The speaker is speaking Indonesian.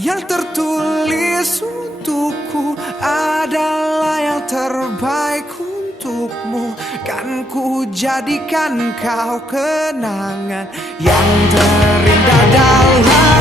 Yang tertulis untukku adalah yang terbaik untukmu. Kan ku jadikan kau kenangan yang terindah dalam